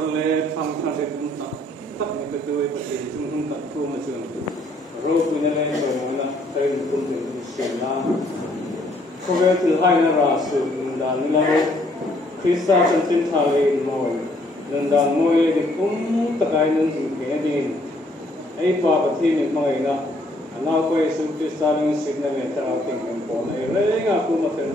le phang thang se tum ta tak ne ka tuai pa te chung hum ta tu ma chung ro pu ne le so na thai ni kum te se na ko ve til hai na ra su da ni la Krista chan tin tha le moi nan dan moi le kum ta kai nan su ke din ai pa pa thi ni mai na ana ko su Krista ni signal le ta king en po na re nga ku ma ten